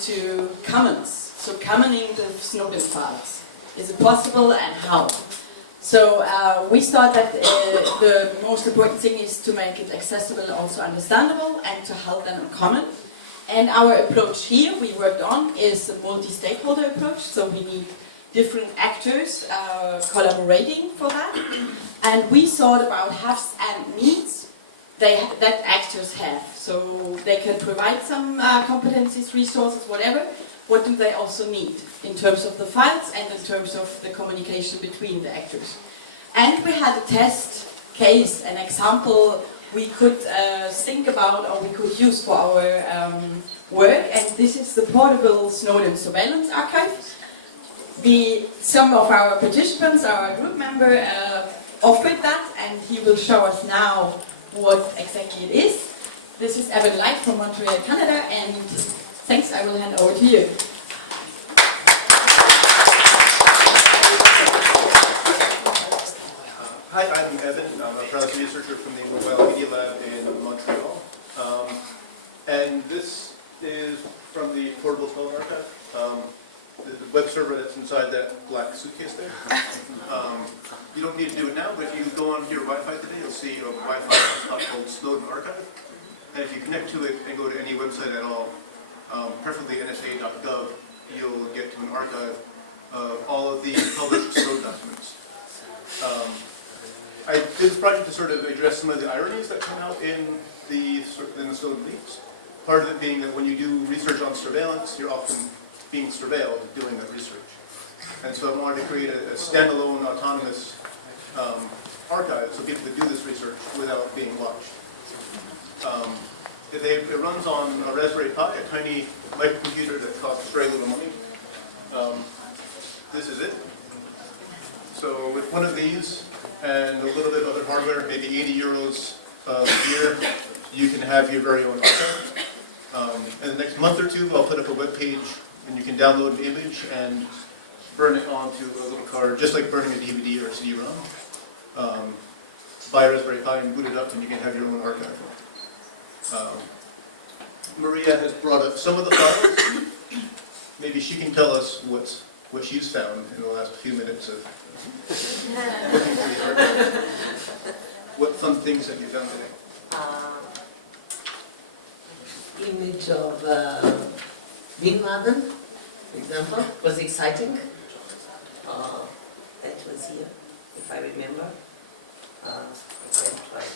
to commons, so commoning the Snowden files. Is it possible and how? So we thought that the most important thing is to make it accessible and also understandable and to help them in common. And our approach here we worked on is a multi-stakeholder approach, so we need different actors collaborating for that. And we thought about haves and needs that actors have. So they can provide some competencies, resources, whatever. What do they also need in terms of the files and in terms of the communication between the actors? And we had a test case, an example we could think about or we could use for our work, and this is the portable Snowden surveillance archive. Some of our participants, our group member, offered that, and he will show us now what exactly it is. This is Evan Light from Montreal, Canada, and thanks, I will hand over to you. Hi, I'm Evan. I'm a privacy researcher from the Mobile Media Lab in Montreal. And this is from the portable Snowden archive. The web server that's inside that black suitcase there. You don't need to do it now, but if you go onto your Wi-Fi today, you'll see a Wi-Fi spot called Snowden Archive. And if you connect to it and go to any website at all, preferably nsa.gov, you'll get to an archive of all of the published Snowden documents. I did this project to sort of address some of the ironies that come out in the Snowden leaks. Part of it being that when you do research on surveillance, you're often being surveilled doing that research. And so I wanted to create a standalone, autonomous archive so people could do this research without being watched. It runs on a Raspberry Pi, a tiny microcomputer that costs very little money. This is it. So with one of these and a little bit of other hardware, maybe 80 euros a year, you can have your very own archive. In the next month or two, I'll put up a web page and you can download an image and burn it onto a little card, just like burning a DVD or a CD-ROM. Buy a Raspberry Pi and boot it up and you can have your own archive. Maria has brought up some of the files. Maybe she can tell us what she's found in the last few minutes of looking through the archive. What fun things have you found today? Image of Bin Laden, for example, was exciting. That was here, if I remember. I can try to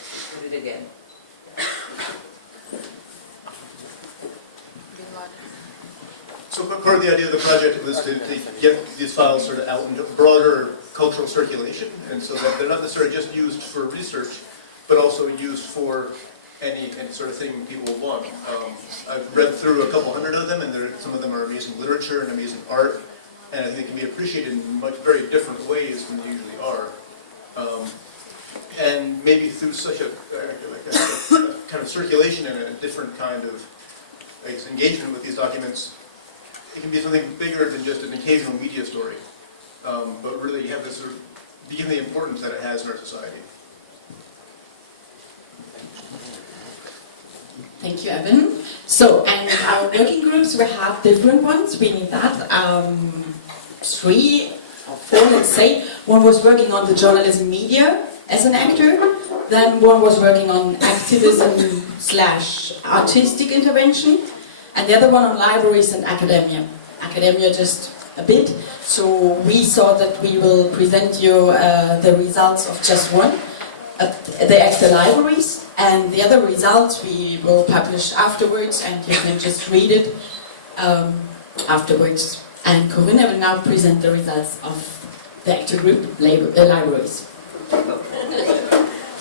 put it again. So part of the idea of the project was to get these files sort of out into broader cultural circulation, and so that they're not necessarily just used for research, but also used for any sort of thing people want. I've read through a couple hundred of them, and some of them are amazing literature and amazing art, and I think they can be appreciated in very different ways than they usually are. And maybe through such a kind of circulation and a different kind of engagement with these documents, it can be something bigger than just an occasional media story, but really you have this sort of, given the importance that it has in our society. Thank you, Evan. So, and our working groups, we have different ones. We need that. 3 or 4, let's say. One was working on the journalism media as an actor. Then one was working on activism / artistic intervention. And the other one on libraries and academia. Academia just a bit. So we thought that we will present you the results of just one. The actor libraries, and the other results we will publish afterwards, and you can just read it afterwards. And Corinna will now present the results of the actor group libraries.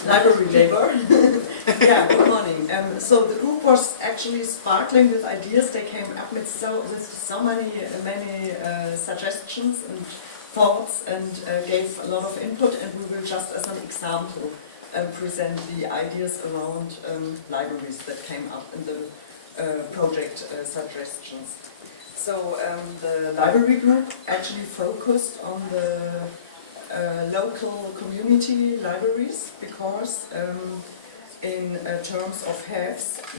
Library labor. Yeah, good morning. So the group was actually sparkling with ideas. They came up with so many suggestions and thoughts, and gave a lot of input, and we will just as an example present the ideas around libraries that came up in the project suggestions. So the library group actually focused on the local community libraries, because in terms of haves,